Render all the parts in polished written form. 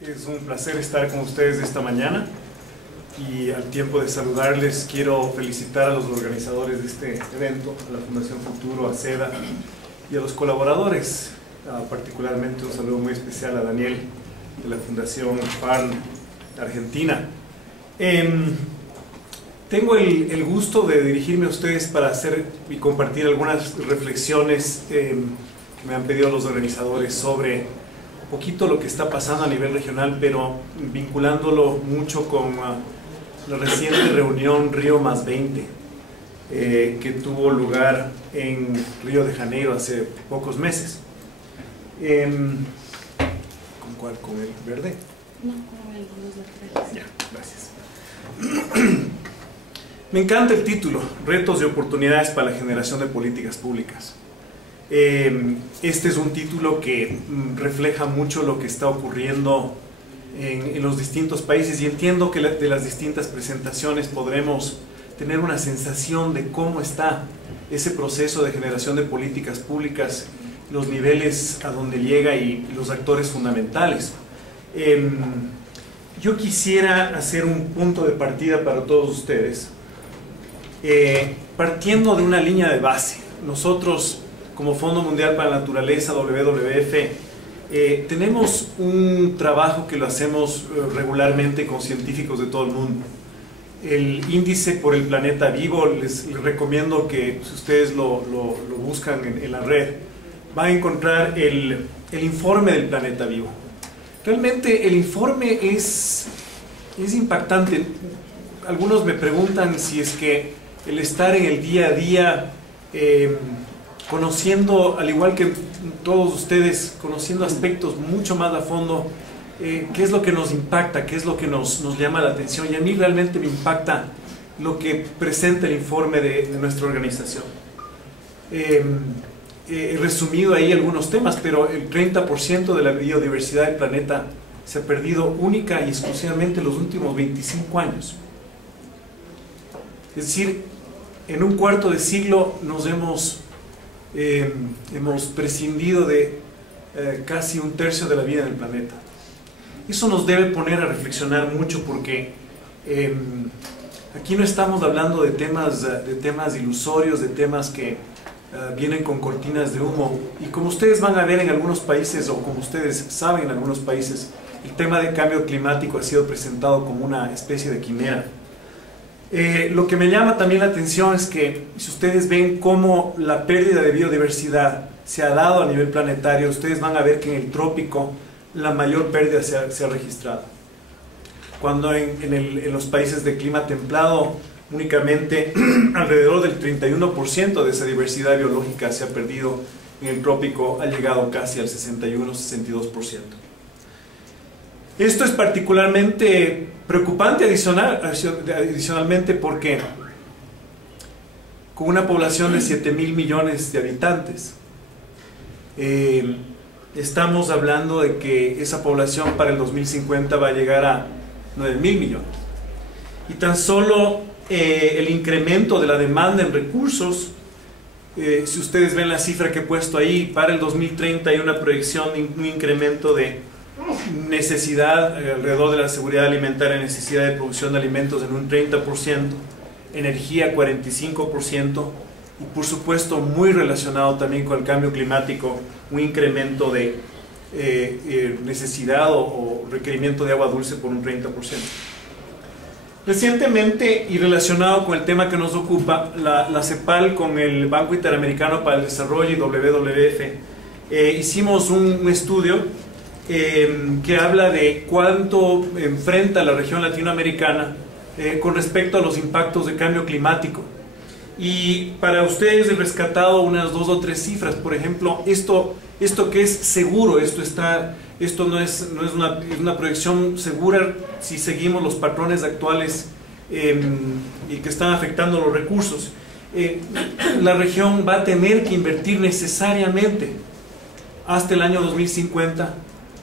Es un placer estar con ustedes esta mañana y al tiempo de saludarles quiero felicitar a los organizadores de este evento, a la Fundación Futuro, a SEDA y a los colaboradores, particularmente un saludo muy especial a Daniel de la Fundación FARN Argentina. Tengo el gusto de dirigirme a ustedes para hacer y compartir algunas reflexiones que me han pedido los organizadores sobre un poquito lo que está pasando a nivel regional, pero vinculándolo mucho con la reciente reunión Río +20 que tuvo lugar en Río de Janeiro hace pocos meses. ¿Con cuál? ¿Con el verde? No, con el laterales. Ya, gracias. Me encanta el título, Retos y oportunidades para la generación de políticas públicas. Este es un título que refleja mucho lo que está ocurriendo en los distintos países, y entiendo que de las distintas presentaciones podremos tener una sensación de cómo está ese proceso de generación de políticas públicas, los niveles a donde llega y los actores fundamentales. Yo quisiera hacer un punto de partida para todos ustedes, partiendo de una línea de base. Nosotros, como Fondo Mundial para la Naturaleza, WWF, tenemos un trabajo que lo hacemos regularmente con científicos de todo el mundo. El índice por el planeta vivo, les recomiendo que si ustedes lo buscan en la red, van a encontrar el informe del planeta vivo. Realmente el informe es impactante. Algunos me preguntan si es que el estar en el día a día, conociendo, al igual que todos ustedes, conociendo aspectos mucho más a fondo, qué es lo que nos impacta, qué es lo que nos llama la atención. Y a mí realmente me impacta lo que presenta el informe de nuestra organización. He resumido ahí algunos temas, pero el 30% de la biodiversidad del planeta se ha perdido única y exclusivamente en los últimos 25 años. Es decir, en un cuarto de siglo nos hemos prescindido de casi un tercio de la vida en el planeta. Eso nos debe poner a reflexionar mucho, porque aquí no estamos hablando de temas ilusorios, de temas que vienen con cortinas de humo. Y como ustedes van a ver en algunos países, o como ustedes saben en algunos países, el tema de cambio climático ha sido presentado como una especie de quimera. Lo que me llama también la atención es que si ustedes ven cómo la pérdida de biodiversidad se ha dado a nivel planetario, ustedes van a ver que en el trópico la mayor pérdida se ha registrado. Cuando en los países de clima templado únicamente alrededor del 31% de esa diversidad biológica se ha perdido, en el trópico ha llegado casi al 61-62%. Esto es particularmente preocupante adicionalmente porque con una población de 7.000 millones de habitantes, estamos hablando de que esa población para el 2050 va a llegar a 9.000 millones. Y tan solo el incremento de la demanda en recursos, si ustedes ven la cifra que he puesto ahí, para el 2030 hay una proyección de un incremento de necesidad alrededor de la seguridad alimentaria, necesidad de producción de alimentos en un 30%, energía 45%, y por supuesto muy relacionado también con el cambio climático, un incremento de necesidad o requerimiento de agua dulce por un 30%. Recientemente, y relacionado con el tema que nos ocupa, la CEPAL con el Banco Interamericano para el Desarrollo y WWF hicimos un estudio que habla de cuánto enfrenta la región latinoamericana con respecto a los impactos de cambio climático. Y para ustedes he rescatado unas 2 o 3 cifras. Por ejemplo, esto que es seguro, esto no es una proyección segura si seguimos los patrones actuales y que están afectando los recursos. La región va a tener que invertir necesariamente hasta el año 2050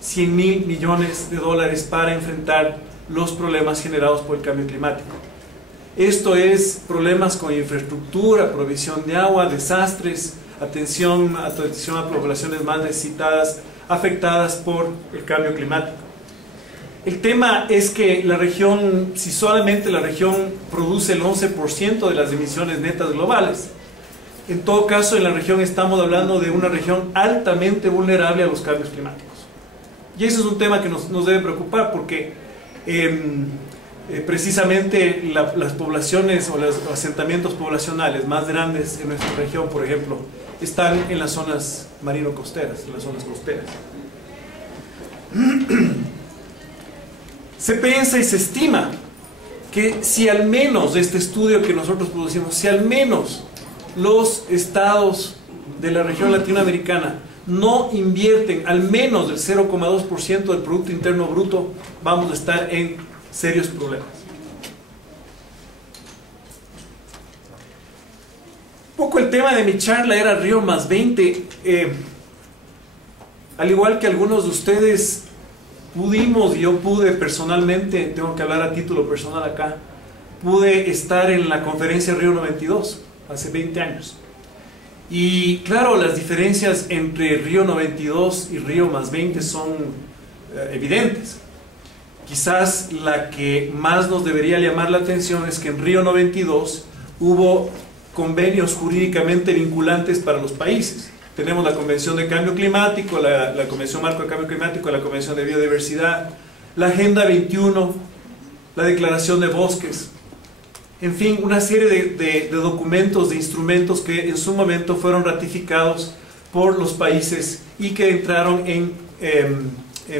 $100.000 millones para enfrentar los problemas generados por el cambio climático. Esto es problemas con infraestructura, provisión de agua, desastres, atención a poblaciones más necesitadas, afectadas por el cambio climático. El tema es que la región, si solamente la región produce el 11% de las emisiones netas globales, en todo caso en la región estamos hablando de una región altamente vulnerable a los cambios climáticos. Y ese es un tema que nos debe preocupar porque precisamente las poblaciones o los asentamientos poblacionales más grandes en nuestra región, por ejemplo, están en las zonas marino-costeras, en las zonas costeras. Se piensa y se estima que si al menos de este estudio que nosotros producimos, si al menos los estados de la región latinoamericana no invierten al menos del 0,2% del Producto Interno Bruto, vamos a estar en serios problemas. Un poco el tema de mi charla era Río más 20. Al igual que algunos de ustedes pudimos, y yo pude personalmente, tengo que hablar a título personal acá, pude estar en la conferencia Río 92 hace 20 años. Y claro, las diferencias entre Río 92 y Río más 20 son evidentes. Quizás la que más nos debería llamar la atención es que en Río 92 hubo convenios jurídicamente vinculantes para los países. Tenemos la Convención de Cambio Climático, la Convención Marco de Cambio Climático, la Convención de Biodiversidad, la Agenda 21, la Declaración de Bosques, en fin, una serie de documentos, de instrumentos que en su momento fueron ratificados por los países y que entraron en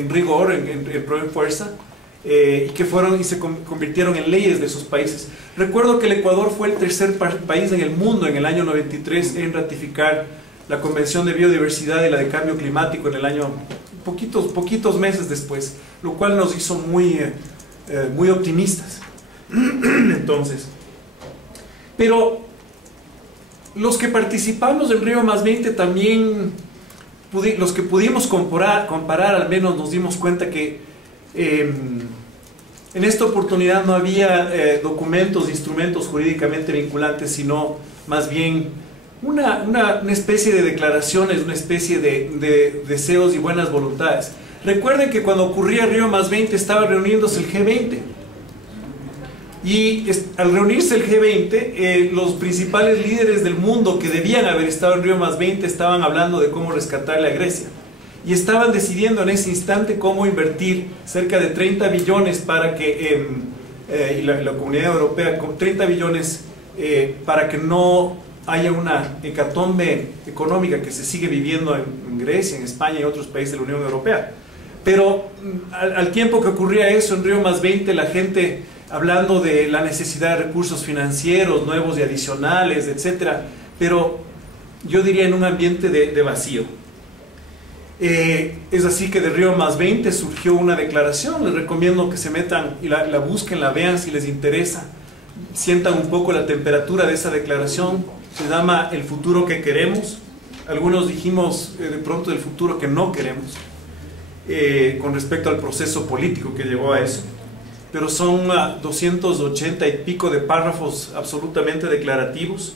rigor, en fuerza, y que fueron y se convirtieron en leyes de esos países. Recuerdo que el Ecuador fue el tercer país en el mundo en el año 93 en ratificar la Convención de Biodiversidad y la de Cambio Climático en el año, poquitos meses después, lo cual nos hizo muy optimistas. Entonces, pero los que participamos en Río más 20 también, los que pudimos comparar, al menos nos dimos cuenta que en esta oportunidad no había documentos, instrumentos jurídicamente vinculantes, sino más bien una especie de declaraciones, una especie de deseos y buenas voluntades. Recuerden que cuando ocurría Río más 20 estaba reuniéndose el G20. Y al reunirse el G20, los principales líderes del mundo que debían haber estado en Río más 20 estaban hablando de cómo rescatarle a Grecia. Y estaban decidiendo en ese instante cómo invertir cerca de 30 billones para que, y la Comunidad Europea, 30 billones para que no haya una hecatombe económica que se sigue viviendo en Grecia, en España y otros países de la Unión Europea. Pero al tiempo que ocurría eso en Río más 20, la gente hablando de la necesidad de recursos financieros nuevos y adicionales, etc. Pero yo diría en un ambiente de vacío. Es así que de Río más 20 surgió una declaración. Les recomiendo que se metan y la busquen, la vean si les interesa, sientan un poco la temperatura de esa declaración. Se llama El futuro que queremos. Algunos dijimos de pronto el futuro que no queremos, con respecto al proceso político que llevó a eso. Pero son 280 y pico de párrafos absolutamente declarativos.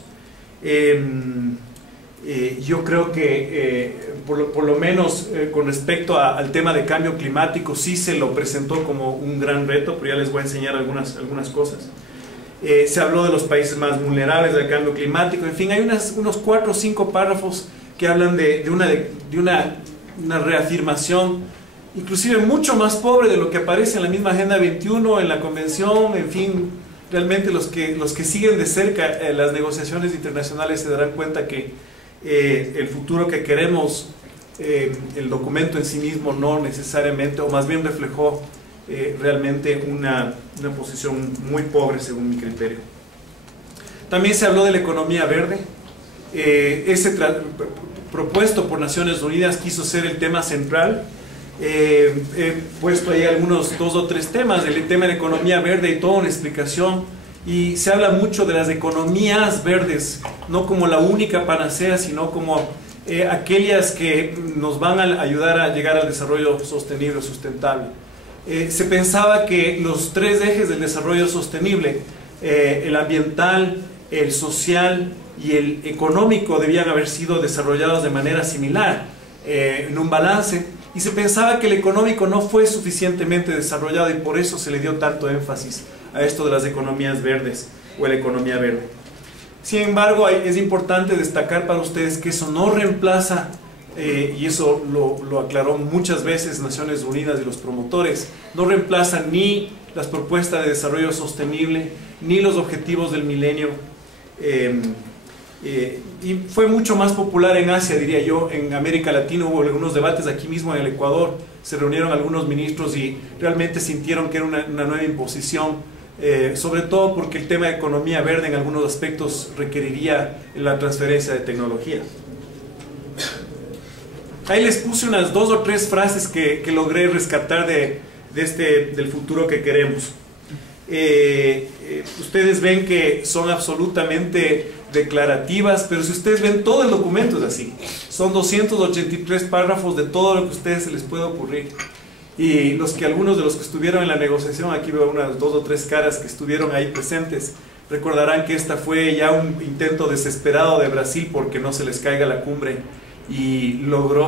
Yo creo que por lo menos con respecto al tema de cambio climático sí se lo presentó como un gran reto, pero ya les voy a enseñar algunas cosas. Se habló de los países más vulnerables al cambio climático. En fin, hay unos 4 o 5 párrafos que hablan de una reafirmación inclusive mucho más pobre de lo que aparece en la misma Agenda 21, en la Convención. En fin, realmente los que siguen de cerca las negociaciones internacionales se darán cuenta que el futuro que queremos, el documento en sí mismo no necesariamente, o más bien reflejó realmente una posición muy pobre según mi criterio. También se habló de la economía verde. Ese propuesto por Naciones Unidas quiso ser el tema central. He puesto ahí algunos 2 o 3 temas, el tema de la economía verde y toda una explicación, y se habla mucho de las economías verdes, no como la única panacea, sino como aquellas que nos van a ayudar a llegar al desarrollo sostenible o sustentable. Se pensaba que los 3 ejes del desarrollo sostenible, el ambiental, el social y el económico, debían haber sido desarrollados de manera similar, en un balance, y y se pensaba que el económico no fue suficientemente desarrollado y por eso se le dio tanto énfasis a esto de las economías verdes o la economía verde. Sin embargo, es importante destacar para ustedes que eso no reemplaza, y eso lo aclaró muchas veces Naciones Unidas y los promotores, no reemplaza ni las propuestas de desarrollo sostenible, ni los objetivos del milenio, y fue mucho más popular en Asia, diría yo. En América Latina hubo algunos debates, aquí mismo en el Ecuador se reunieron algunos ministros y realmente sintieron que era una nueva imposición, sobre todo porque el tema de economía verde en algunos aspectos requeriría la transferencia de tecnología. Ahí les puse unas 2 o 3 frases que logré rescatar del futuro que queremos. Ustedes ven que son absolutamente declarativas, pero si ustedes ven todo el documento es así. Son 283 párrafos de todo lo que a ustedes se les puede ocurrir. Y algunos de los que estuvieron en la negociación, aquí veo unas 2 o 3 caras que estuvieron ahí presentes, recordarán que esta fue ya un intento desesperado de Brasil porque no se les caiga la cumbre, y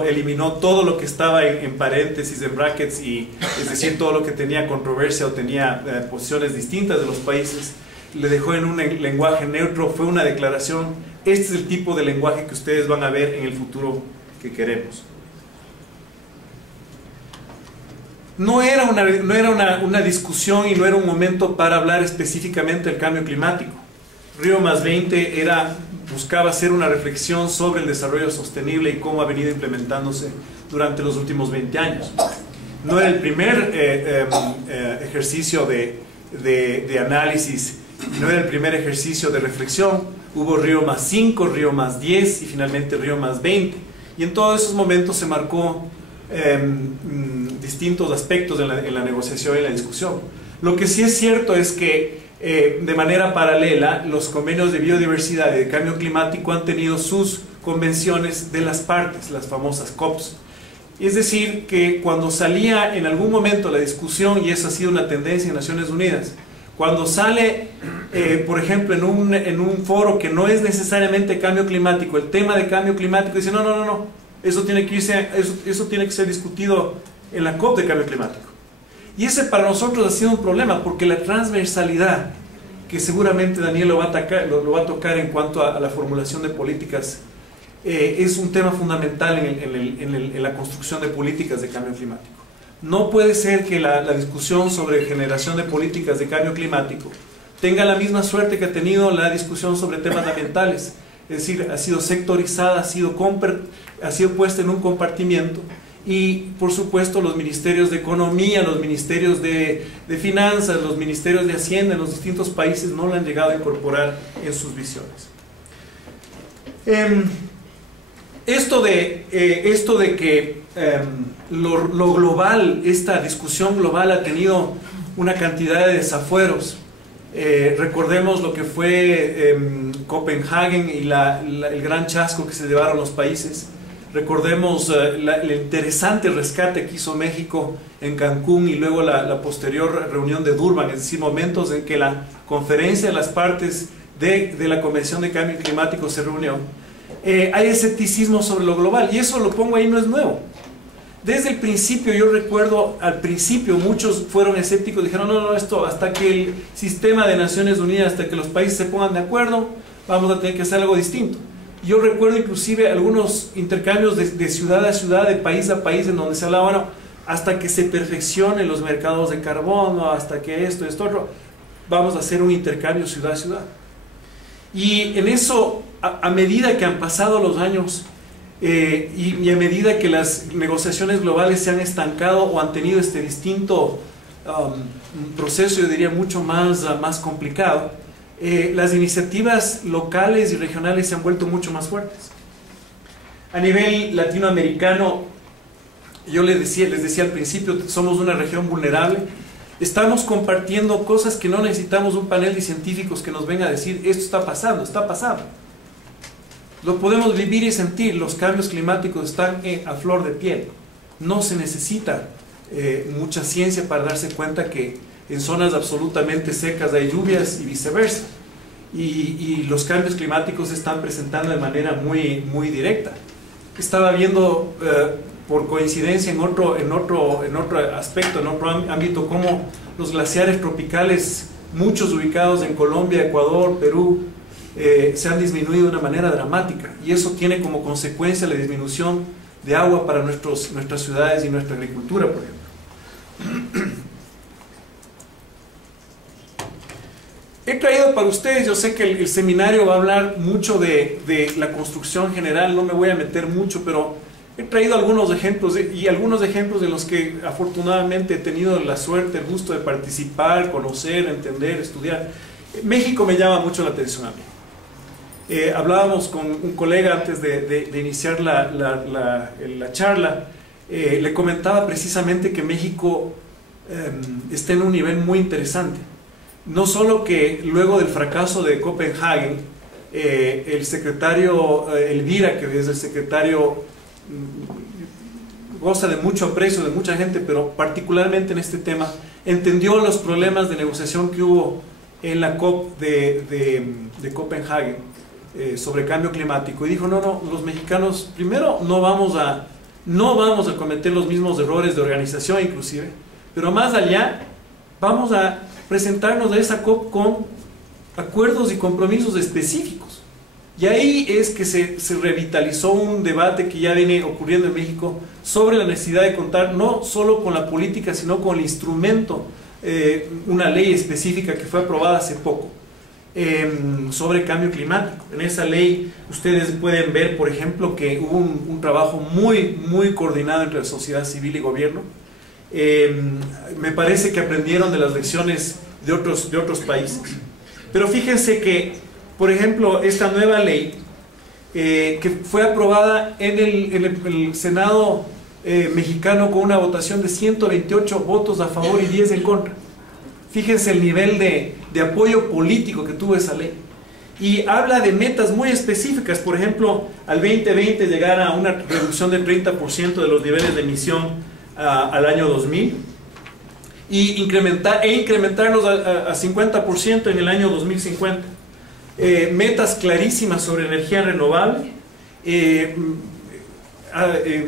eliminó todo lo que estaba en paréntesis, en brackets, es decir, todo lo que tenía controversia o tenía posiciones distintas de los países, le dejó en un lenguaje neutro. Fue una declaración. Este es el tipo de lenguaje que ustedes van a ver en el futuro que queremos. No era una discusión y no era un momento para hablar específicamente del cambio climático. Río+20 buscaba hacer una reflexión sobre el desarrollo sostenible y cómo ha venido implementándose durante los últimos 20 años. No era el primer ejercicio de análisis, no era el primer ejercicio de reflexión. Hubo Río+5, Río+10 y finalmente Río+20. Y en todos esos momentos se marcó distintos aspectos en la negociación y la discusión. Lo que sí es cierto es que de manera paralela los convenios de biodiversidad y de cambio climático han tenido sus convenciones de las partes, las famosas COPs. Es decir, que cuando salía en algún momento la discusión, y eso ha sido una tendencia en Naciones Unidas, cuando sale, por ejemplo, en un foro que no es necesariamente cambio climático, el tema de cambio climático, dice no, eso tiene que ser discutido en la COP de cambio climático. Y ese para nosotros ha sido un problema, porque la transversalidad, que seguramente Daniel lo va a tocar en cuanto a la formulación de políticas, es un tema fundamental en la construcción de políticas de cambio climático. No puede ser que la discusión sobre generación de políticas de cambio climático tenga la misma suerte que ha tenido la discusión sobre temas ambientales. Es decir, ha sido sectorizada, ha sido puesta en un compartimiento, y por supuesto los ministerios de economía, los ministerios de finanzas, los ministerios de hacienda en los distintos países no lo han llegado a incorporar en sus visiones. Esto de que lo global, esta discusión global ha tenido una cantidad de desafueros. Recordemos lo que fue Copenhague y el gran chasco que se llevaron los países. Recordemos el interesante rescate que hizo México en Cancún y luego la posterior reunión de Durban, es decir, momentos en que la conferencia de las partes de la Convención de Cambio Climático se reunió. Hay escepticismo sobre lo global, y eso lo pongo ahí, no es nuevo. Desde el principio, yo recuerdo, al principio muchos fueron escépticos, dijeron no, esto hasta que el sistema de Naciones Unidas, hasta que los países se pongan de acuerdo, vamos a tener que hacer algo distinto. Yo recuerdo inclusive algunos intercambios de ciudad a ciudad, de país a país, en donde se hablaba, bueno, hasta que se perfeccionen los mercados de carbono, hasta que esto otro, vamos a hacer un intercambio ciudad a ciudad. Y en eso, a medida que han pasado los años, y a medida que las negociaciones globales se han estancado o han tenido este distinto proceso, yo diría mucho más complicado, las iniciativas locales y regionales se han vuelto mucho más fuertes. A nivel latinoamericano, yo les decía al principio, somos una región vulnerable. Estamos compartiendo cosas que no necesitamos un panel de científicos que nos venga a decir esto está pasando, está pasando. Lo podemos vivir y sentir. Los cambios climáticos están a flor de piel. No se necesita mucha ciencia para darse cuenta que en zonas absolutamente secas hay lluvias y viceversa. Y los cambios climáticos se están presentando de manera muy directa. Estaba viendo por coincidencia en otro aspecto, en otro ámbito, como los glaciares tropicales, muchos ubicados en Colombia, Ecuador, Perú, se han disminuido de una manera dramática, y eso tiene como consecuencia la disminución de agua para nuestras ciudades y nuestra agricultura, por ejemplo. He traído para ustedes, yo sé que el seminario va a hablar mucho de la construcción general, no me voy a meter mucho, pero he traído algunos ejemplos, y algunos ejemplos en los que afortunadamente he tenido la suerte, el gusto de participar, conocer, entender, estudiar. México me llama mucho la atención a mí. Hablábamos con un colega antes de iniciar la charla, le comentaba precisamente que México está en un nivel muy interesante. No solo que luego del fracaso de Copenhague, el secretario Elvira, que es el secretario, goza de mucho aprecio de mucha gente, pero particularmente en este tema, entendió los problemas de negociación que hubo en la COP de Copenhague sobre cambio climático, y dijo, no, los mexicanos, primero, no vamos a cometer los mismos errores de organización inclusive, pero más allá, vamos a presentarnos a esa COP con acuerdos y compromisos específicos. Y ahí es que se revitalizó un debate que ya viene ocurriendo en México sobre la necesidad de contar no solo con la política, sino con el instrumento, una ley específica que fue aprobada hace poco sobre cambio climático. En esa ley ustedes pueden ver, por ejemplo, que hubo un trabajo muy coordinado entre la sociedad civil y gobierno. Me parece que aprendieron de las lecciones de otros países. Pero fíjense que, por ejemplo, esta nueva ley que fue aprobada en el Senado mexicano con una votación de 128 votos a favor y 10 en contra. Fíjense el nivel de apoyo político que tuvo esa ley. Y habla de metas muy específicas, por ejemplo, al 2020 llegar a una reducción del 30% de los niveles de emisión al año 2000 y incrementarlos a 50% en el año 2050. Metas clarísimas sobre energía renovable,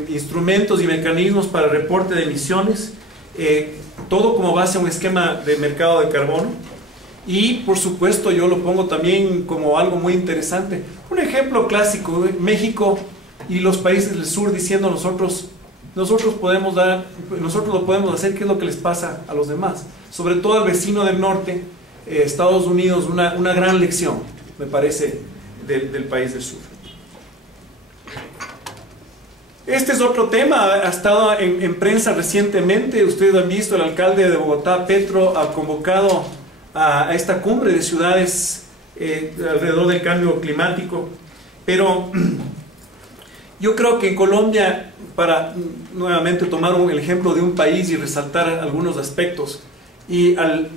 instrumentos y mecanismos para reporte de emisiones, todo como base a un esquema de mercado de carbono. Y por supuesto yo lo pongo también como algo muy interesante, un ejemplo clásico, México y los países del sur diciendo nosotros lo podemos hacer, ¿qué es lo que les pasa a los demás? Sobre todo al vecino del norte, Estados Unidos, una gran lección, me parece, del país del sur. Este es otro tema, ha estado en prensa recientemente, ustedes han visto, el alcalde de Bogotá, Petro, ha convocado a esta cumbre de ciudades alrededor del cambio climático, pero yo creo que en Colombia, para nuevamente tomar el ejemplo de un país y resaltar algunos aspectos, y al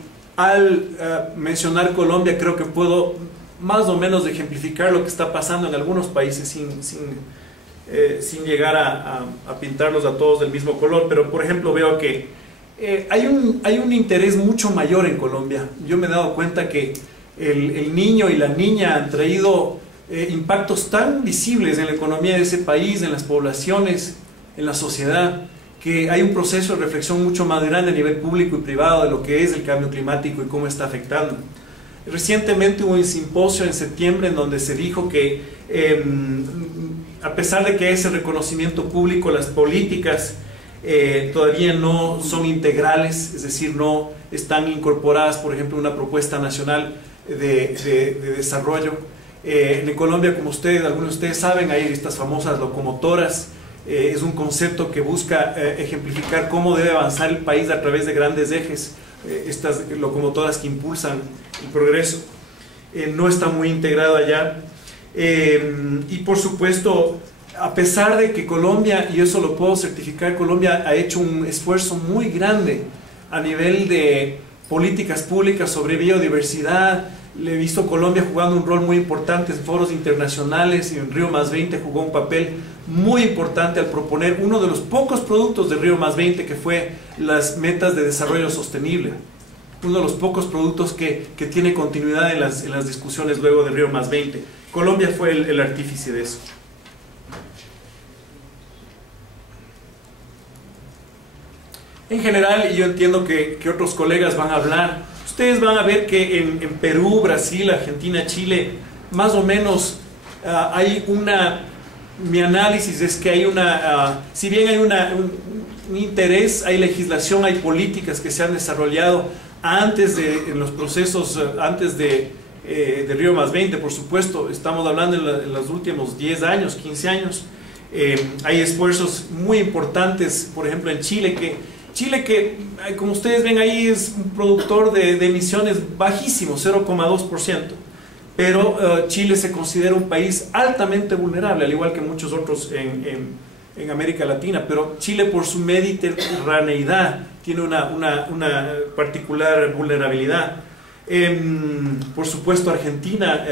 mencionar Colombia creo que puedo más o menos ejemplificar lo que está pasando en algunos países sin llegar a pintarlos a todos del mismo color, pero por ejemplo veo que hay un interés mucho mayor en Colombia. Yo me he dado cuenta que el niño y la niña han traído impactos tan visibles en la economía de ese país, en las poblaciones, en la sociedad, que hay un proceso de reflexión mucho más grande a nivel público y privado de lo que es el cambio climático y cómo está afectando. Recientemente hubo un simposio en septiembre en donde se dijo que a pesar de que hay ese reconocimiento público, las políticas todavía no son integrales, es decir, no están incorporadas, por ejemplo, en una propuesta nacional de desarrollo. En Colombia, como algunos de ustedes saben, hay estas famosas locomotoras. Es un concepto que busca ejemplificar cómo debe avanzar el país a través de grandes ejes, estas locomotoras que impulsan el progreso. No está muy integrado allá. Y por supuesto, a pesar de que Colombia, y eso lo puedo certificar, Colombia ha hecho un esfuerzo muy grande a nivel de políticas públicas sobre biodiversidad. Le he visto a Colombia jugando un rol muy importante en foros internacionales, y en Río +20 jugó un papel muy importante al proponer uno de los pocos productos de Río +20, que fue las metas de desarrollo sostenible. Uno de los pocos productos que tiene continuidad en las discusiones luego de Río +20. Colombia fue el artífice de eso. En general, y yo entiendo que otros colegas van a hablar, ustedes van a ver que en Perú, Brasil, Argentina, Chile, más o menos hay una... Mi análisis es que hay si bien hay un interés, hay legislación, hay políticas que se han desarrollado en los procesos, antes de Río +20, por supuesto, estamos hablando en los últimos 10 años, 15 años, hay esfuerzos muy importantes, por ejemplo en Chile, que como ustedes ven ahí es un productor de emisiones bajísimo, 0,2%. Pero Chile se considera un país altamente vulnerable, al igual que muchos otros en América Latina, pero Chile por su mediterraneidad tiene una particular vulnerabilidad. Por supuesto Argentina,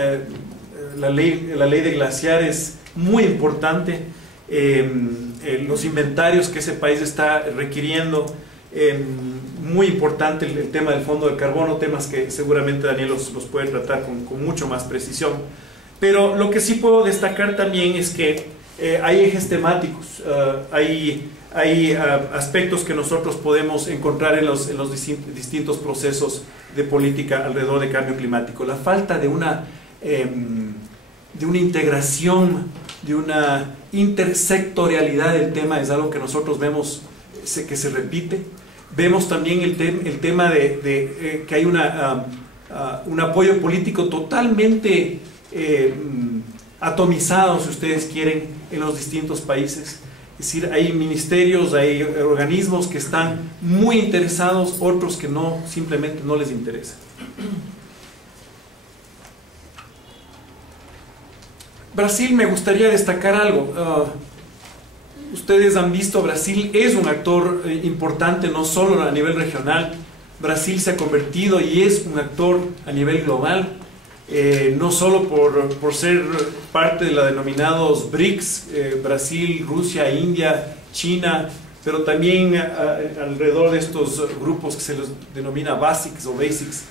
la ley de glaciares muy importante, los inventarios que ese país está requiriendo, muy importante el tema del fondo de carbono, temas que seguramente Daniel los puede tratar con mucho más precisión. Pero lo que sí puedo destacar también es que hay ejes temáticos, hay aspectos que nosotros podemos encontrar en los distintos procesos de política alrededor de cambio climático. La falta de una integración, de una intersectorialidad del tema es algo que nosotros vemos que se repite. Vemos también el tema de que hay un apoyo político totalmente atomizado, si ustedes quieren, en los distintos países. Es decir, hay ministerios, hay organismos que están muy interesados, otros que simplemente no les interesa. Brasil, me gustaría destacar algo. Ustedes han visto, Brasil es un actor importante no solo a nivel regional. Brasil se ha convertido y es un actor a nivel global, no solo por ser parte de los denominados BRICS, Brasil, Rusia, India, China, pero también alrededor de estos grupos que se los denomina BASICs o BASICs,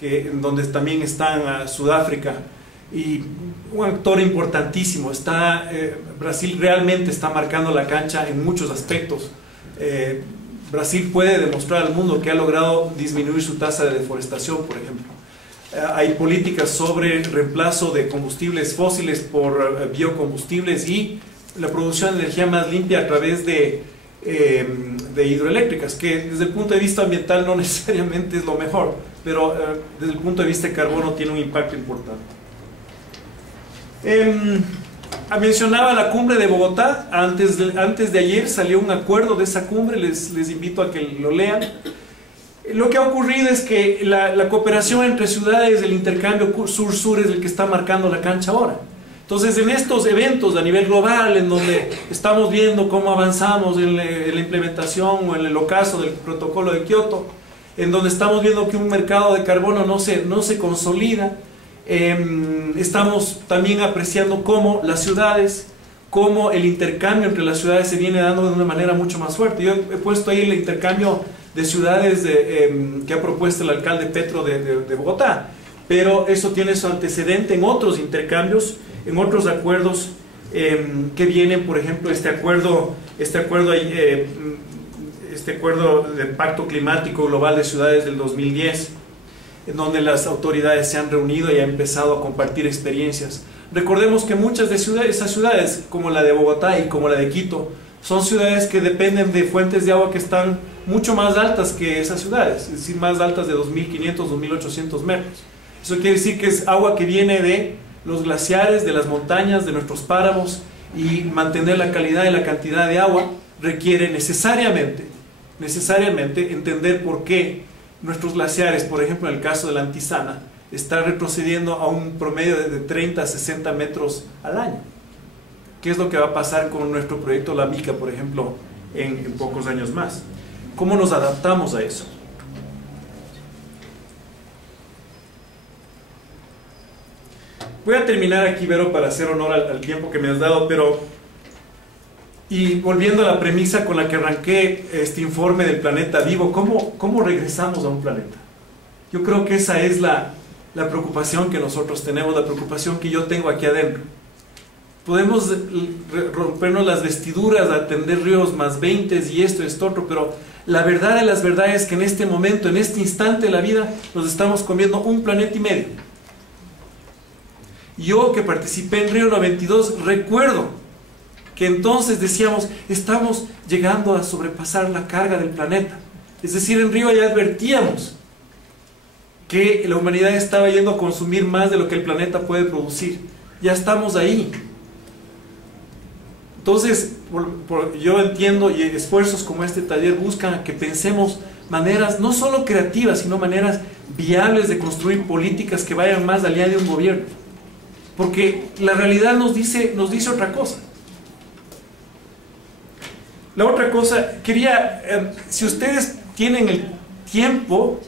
en donde también están Sudáfrica. Y un actor importantísimo. Brasil realmente está marcando la cancha en muchos aspectos. Brasil puede demostrar al mundo que ha logrado disminuir su tasa de deforestación, por ejemplo. Hay políticas sobre reemplazo de combustibles fósiles por biocombustibles y la producción de energía más limpia a través de hidroeléctricas, que desde el punto de vista ambiental no necesariamente es lo mejor, pero desde el punto de vista de carbono tiene un impacto importante. Mencionaba la cumbre de Bogotá. Antes de ayer salió un acuerdo de esa cumbre, les invito a que lo lean. Lo que ha ocurrido es que la cooperación entre ciudades, el intercambio sur-sur es el que está marcando la cancha ahora. Entonces, en estos eventos a nivel global, en donde estamos viendo cómo avanzamos en la implementación o en el ocaso del protocolo de Kioto, en donde estamos viendo que un mercado de carbono no se consolida, estamos también apreciando cómo las ciudades, cómo el intercambio entre las ciudades se viene dando de una manera mucho más fuerte. Yo he puesto ahí el intercambio de ciudades que ha propuesto el alcalde Petro de Bogotá, pero eso tiene su antecedente en otros intercambios, en otros acuerdos que vienen, por ejemplo, este acuerdo del Pacto Climático Global de Ciudades del 2010, en donde las autoridades se han reunido y han empezado a compartir experiencias. Recordemos que muchas de esas ciudades, como la de Bogotá y como la de Quito, son ciudades que dependen de fuentes de agua que están mucho más altas que esas ciudades, es decir, más altas de 2.500, 2.800 metros. Eso quiere decir que es agua que viene de los glaciares, de las montañas, de nuestros páramos, y mantener la calidad y la cantidad de agua requiere necesariamente entender por qué nuestros glaciares, por ejemplo en el caso de la Antisana, están retrocediendo a un promedio de 30 a 60 metros al año. ¿Qué es lo que va a pasar con nuestro proyecto La Mica, por ejemplo, en pocos años más? ¿Cómo nos adaptamos a eso? Voy a terminar aquí, Vero, para hacer honor al tiempo que me has dado, y volviendo a la premisa con la que arranqué este informe del planeta vivo, ¿cómo regresamos a un planeta? Yo creo que esa es la preocupación que nosotros tenemos, la preocupación que yo tengo aquí adentro. Podemos rompernos las vestiduras, atender ríos +20 y esto otro, pero La verdad de las verdades es que en este momento, en este instante de la vida, nos estamos comiendo un planeta y medio. Yo que participé en Río 92, recuerdo que entonces decíamos, estamos llegando a sobrepasar la carga del planeta. Es decir, en Río ya advertíamos que la humanidad estaba yendo a consumir más de lo que el planeta puede producir. Ya estamos ahí. Entonces, yo entiendo, y esfuerzos como este taller buscan que pensemos maneras no solo creativas, sino maneras viables de construir políticas que vayan más allá de un gobierno. Porque la realidad nos dice otra cosa. La otra cosa, si ustedes tienen el tiempo,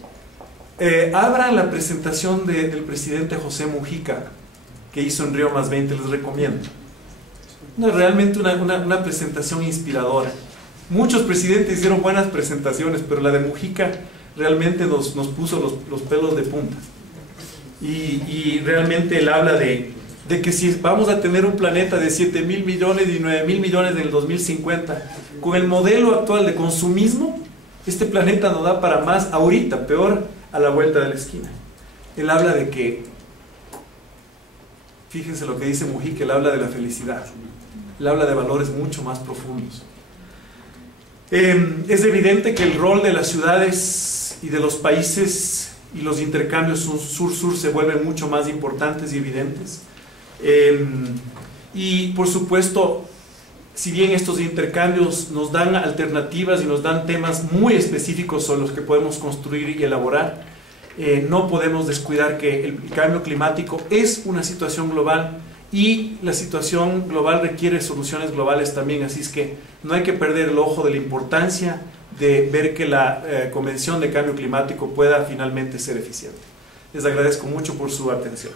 abran la presentación del presidente José Mujica, que hizo en Río +20, les recomiendo. No, realmente una presentación inspiradora. Muchos presidentes hicieron buenas presentaciones, pero la de Mujica realmente nos puso los pelos de punta. Y realmente él habla de que si vamos a tener un planeta de 7.000 millones y 9.000 millones en el 2050, con el modelo actual de consumismo, este planeta no da para más ahorita, peor a la vuelta de la esquina. Él habla de que, fíjense lo que dice Mujica, él habla de la felicidad, él habla de valores mucho más profundos. Es evidente que el rol de las ciudades y de los países y los intercambios sur-sur se vuelven mucho más importantes y evidentes. Y por supuesto, si bien estos intercambios nos dan alternativas y nos dan temas muy específicos sobre los que podemos construir y elaborar, no podemos descuidar que el cambio climático es una situación global y la situación global requiere soluciones globales también, así es que no hay que perder el ojo de la importancia de ver que la Convención de Cambio Climático pueda finalmente ser eficiente. Les agradezco mucho por su atención.